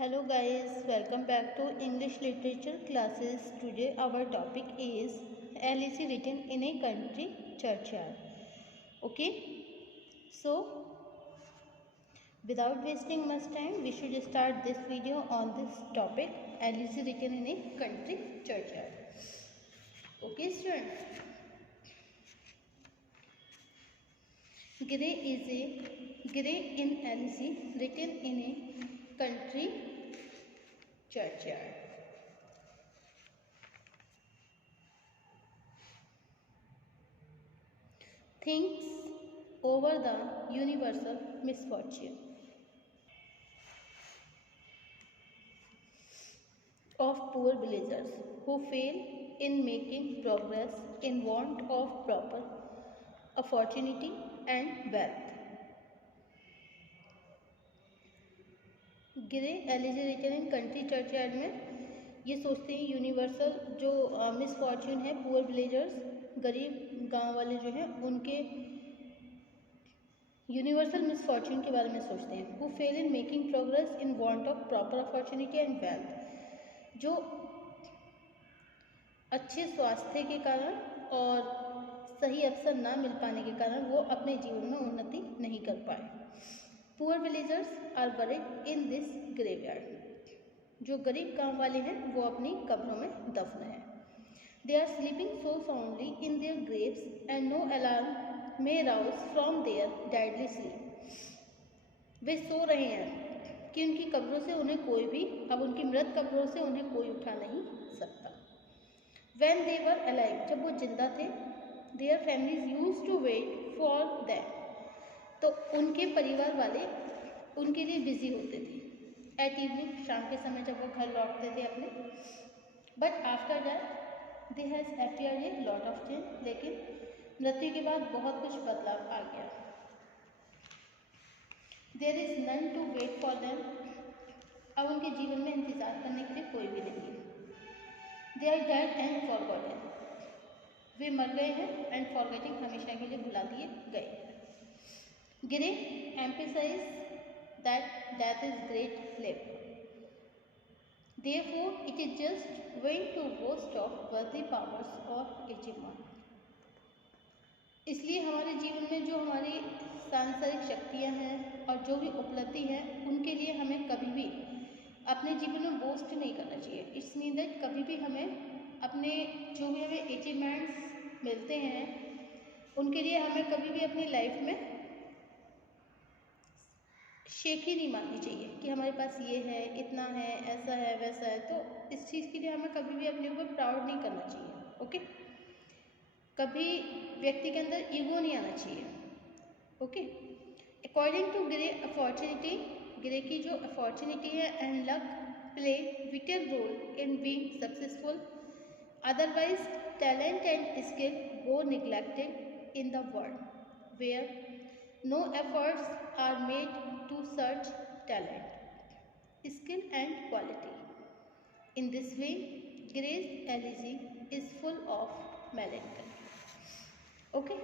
Hello guys, welcome back to English literature classes. Today our topic is LEC written in a country churchyard. Okay, so without wasting much time, we should start this video on this topic, LEC written in a country churchyard. Okay students, Grey in LEC written in a country churchyard. Thinks over the universal misfortune of poor villagers who fail in making progress in want of proper opportunity and wealth. गिरे एलिजिरेटर in country churchyard में ये सोचते हैं universal जो misfortune है poor villagers गरीब गांव वाले जो हैं उनके यूनिवर्सल मिसफॉर्च्यून के बारे में सोचते हैं। Who fail in making progress in want of proper opportunity and wealth, जो अच्छे स्वास्थ्य के कारण और सही अवसर ना मिल पाने के कारण वो अपने जीवन में उन्नति नहीं कर पाए। Poor villagers are buried in this graveyard, जो गरीब गांव वाले हैं वो अपनी कब्रों में दफन है। They are sleeping so soundly in their graves and no alarm may rouse from their deadly sleep. वे सो रहे हैं कि उनकी कब्रों से उन्हें कोई भी, अब उनकी मृत कब्रों से उन्हें कोई उठा नहीं सकता। When they were alive, जब वो जिंदा थे, their families used to wait for them, तो उनके परिवार वाले उनके लिए बिजी होते थे। एट इवनिंग, शाम के समय जब वो घर लौटते थे अपने। But after that they has appeared a lot of change, लेकिन मृत्यु के बाद बहुत कुछ बदलाव आ गया। There is none to wait for them, अब उनके जीवन में इंतजार करने के लिए कोई भी नहीं है। They are dead and forgotten, वे मर गए हैं एंड फॉरगेटिंग, हमेशा के लिए भुला दिए गए। गिरे emphasize that death is great labor. Therefore, it is just vain to boast of worldly powers or achievement. इसलिए हमारे जीवन में जो हमारी सांसारिक शक्तियाँ हैं और जो भी उपलब्धि है उनके लिए हमें कभी भी अपने जीवन में बोस्ट नहीं करना चाहिए। इट्स मीन दैट कभी भी हमें अपने जो भी हमें अचीवमेंट्स मिलते हैं उनके लिए हमें कभी भी अपनी लाइफ में शेख ही नहीं माननी चाहिए कि हमारे पास ये है, इतना है, ऐसा है, वैसा है। तो इस चीज़ के लिए हमें कभी भी अपने ऊपर प्राउड नहीं करना चाहिए। ओके, कभी व्यक्ति के अंदर ईगो नहीं आना चाहिए। Okay, according to Gray opportunity, Gray की जो अपॉर्चुनिटी है and luck play vital role in being successful, otherwise talent and skill go neglected in the world where no efforts are made to search talent, skill and quality. In this way, Gray's elegy is full of melancholy. Okay?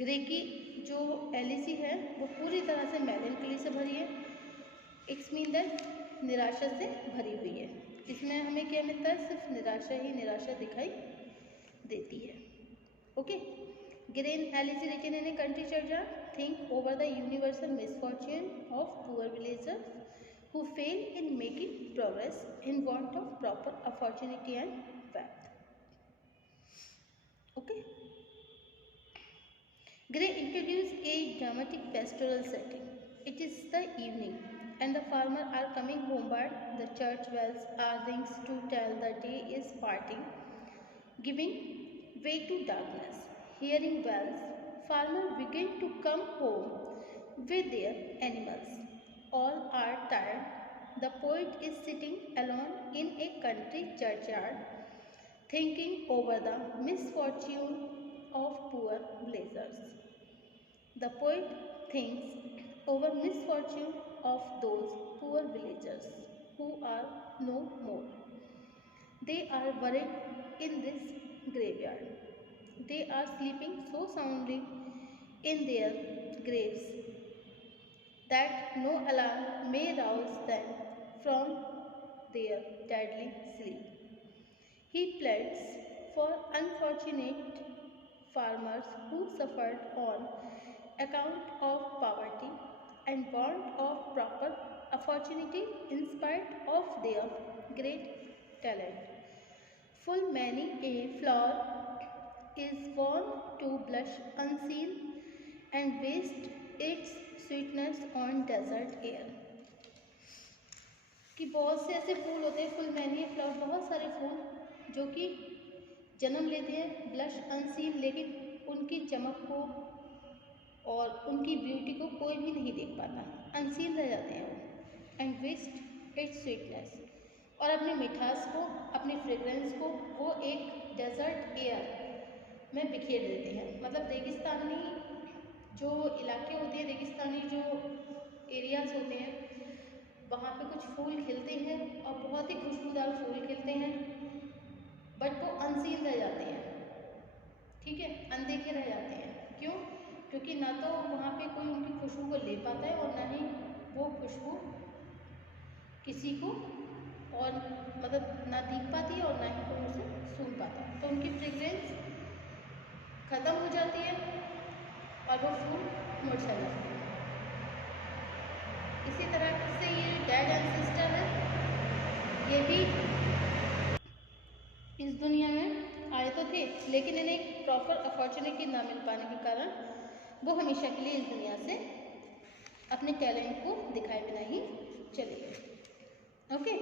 Grey की जो Élysée है वो पूरी तरह से मेलैंकली से भरी है। इट्स मीन दैट निराशा से भरी हुई है। इसमें हमें क्या मिलता है? सिर्फ निराशा ही निराशा दिखाई देती है। Okay, Grain elegy written in a country churchyard. Think over the universal misfortune of poor villagers who fail in making progress in want of proper opportunity and wealth. Okay. Gray introduced a dramatic pastoral setting. It is the evening, and the farmers are coming homeward. The church bells are rings to tell the day is parting, giving way to darkness. Hearing bells, farmers begin to come home with their animals. All are tired. The poet is sitting alone in a country churchyard, thinking over the misfortune of poor villagers. The poet thinks over misfortune of those poor villagers who are no more. They are buried in this graveyard. They are sleeping so soundly in their graves that no alarm may rouse them from their deadly sleep. He pleads for unfortunate farmers who suffered on account of poverty and want of proper opportunity in spite of their great talent. Full many a flower is born to blush unseen and waste its sweetness on desert air. कि बहुत से ऐसे फूल होते हैं, full many flower, बहुत सारे फूल जो कि जन्म लेते हैं ब्लश अनसीन, लेकिन उनकी चमक को और उनकी ब्यूटी को कोई भी नहीं देख पाता, अनसीन रह जाते हैं वो। एंड वेस्ट इट्स स्वीटनेस, और अपनी मिठास को, अपनी फ्रेग्रेंस को वो एक डेजर्ट एयर में बिखेर देते हैं। मतलब रेगिस्तानी जो इलाके होते हैं, रेगिस्तानी जो एरियाज होते हैं, वहाँ पे कुछ फूल खिलते हैं और बहुत ही खुशबूदार फूल खिलते हैं, बट वो अनसीन रह जाते हैं, ठीक है, अनदेखे रह जाते हैं। क्यों? क्योंकि ना तो वहाँ पे कोई उनकी खुशबू को ले पाता है और ना ही वो खुशबू किसी को और मतलब ना दिख पाती है और ना ही कोई उसे सूंघ पाता है, तो उनकी फ्रेग्रेंस ख़त्म हो जाती है और वो फूल मुरझा जाते हैं। इसी तरह से ये डैड एंसेस्टर है, ये भी इस दुनिया में आए तो थे, लेकिन इन्हें एक प्रॉपर अपॉर्चुनिटी ना मिल पाने के कारण वो हमेशा के लिए इस दुनिया से अपने टैलेंट को दिखाए बिना ही चले गए। Okay,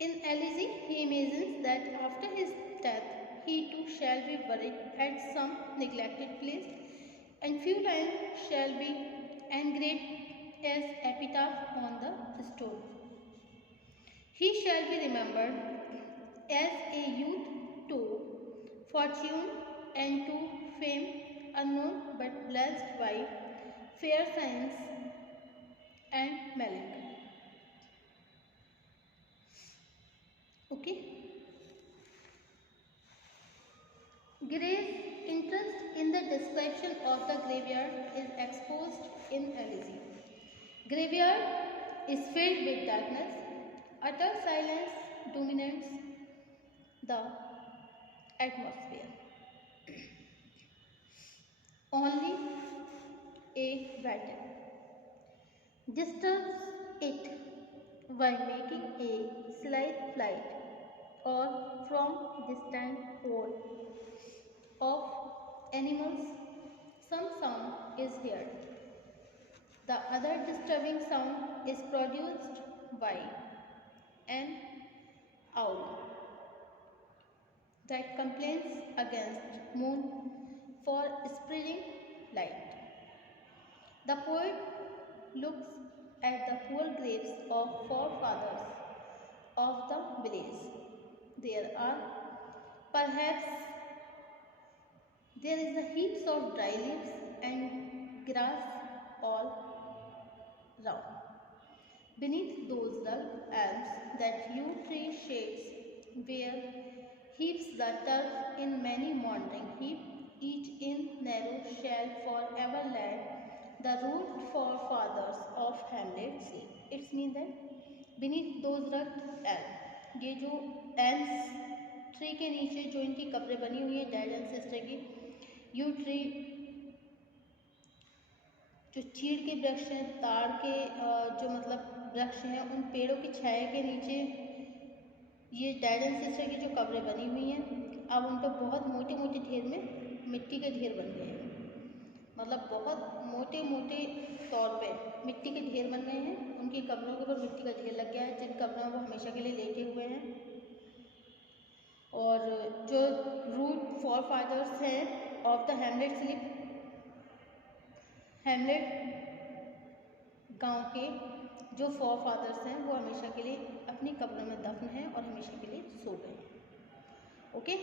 in Elysium, he imagines that after his death, he too shall be buried at some neglected place, and few lines shall be engraved as epitaph on the stone. He shall be remembered as a youth to fortune and to fame, unknown but blessed by fair science and melancholy. Okay. Gray's interest in the description of the graveyard is exposed in Elysium. Graveyard is filled with darkness. Utter silence dominates the atmosphere. Only a writer disturbs it by making a slight flight or from distant hole of animals. Some sound is heard. The other disturbing sound is produced by an owl that complains against moon for spreading light. The poet looks at the poor graves of forefathers of the village. There is a heaps of dry leaves and grass all round. Beneath those rugged elms that yew tree shades, where heaps the turf in many wandering heap, each in narrow shall forever lie, the root forefathers of Hamlet sleep. It means that beneath those rugged elms, ये जो elms tree के नीचे जो इनकी कब्रें बनी हुई हैं dad ancestor की, यू ट्री जो चीड़ के वृक्ष हैं, ताड़ के जो मतलब वृक्ष हैं, उन पेड़ों की छाया के नीचे ये डैड एंसेस्टर की जो कब्रें बनी हुई हैं, अब उन पर बहुत मोटे मोटे ढेर में मिट्टी के ढेर बन गए हैं। मतलब बहुत मोटे मोटे तौर पे मिट्टी के ढेर बन गए हैं, उनकी कब्रों के ऊपर मिट्टी का ढेर लग गया है, जिन कब्रों में वो हमेशा के लिए लेटे हुए हैं। और जो रूट फॉर फादर्स हैं of the Hamlet sleep, Hamlet गांव के जो फॉर फादर्स हैं वो हमेशा के लिए अपनी कब्रों में दफन हैं और हमेशा के लिए सो गए हैं। Okay,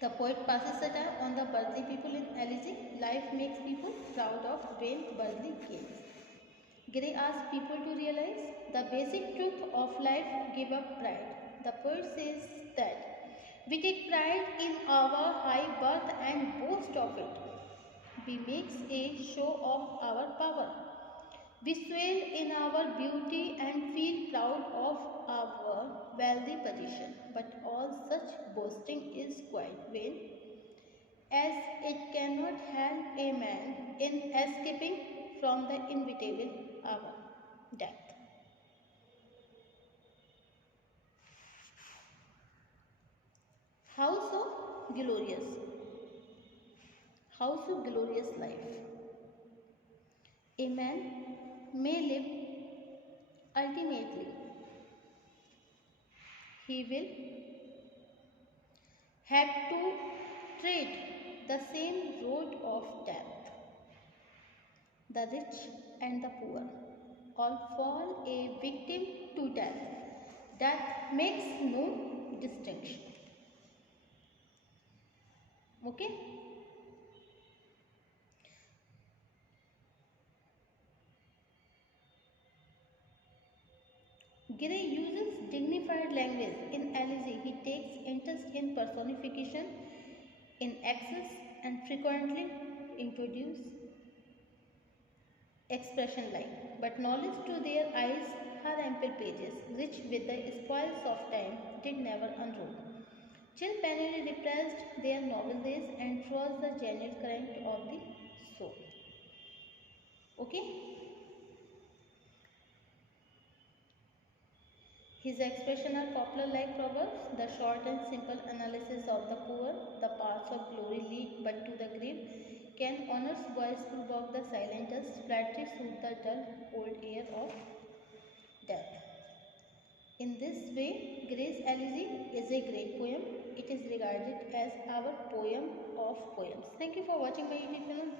the poet passes satire on the worldly people in Elysium. Life makes people proud of vain worldly gains. Gray asks people to realize the basic truth of life: give up pride. The poet says that we take pride in our high birth and boast of it. We make a show of our power. We swell in our beauty and feel proud of our wealthy position. But all such boasting is quite vain, as it cannot help a man in escaping from the inevitable hour, death. How so glorious? How so glorious life? A man may live ultimately. He will have to tread the same road of death. The rich and the poor all fall a victim to death. Death makes no distinction. Okay? Gray uses dignified language in Elegy. He takes interest in personification, in excess, and frequently introduce expression like, but knowledge to their eyes her ample pages, rich with the spoils of time, did never unroll. Chill penury repressed their novel days and froze the genial current of the soul. Okay? His expressions are popular like proverbs, the short and simple analysis of the poor, the paths of glory lead but to the grave, can honor's voice provoke the silent dust, flattery soothe the dull old air of death. In this way, Gray's Elegy is a great poem. It is regarded as our poem of poems. Thank you for watching my YouTube channel.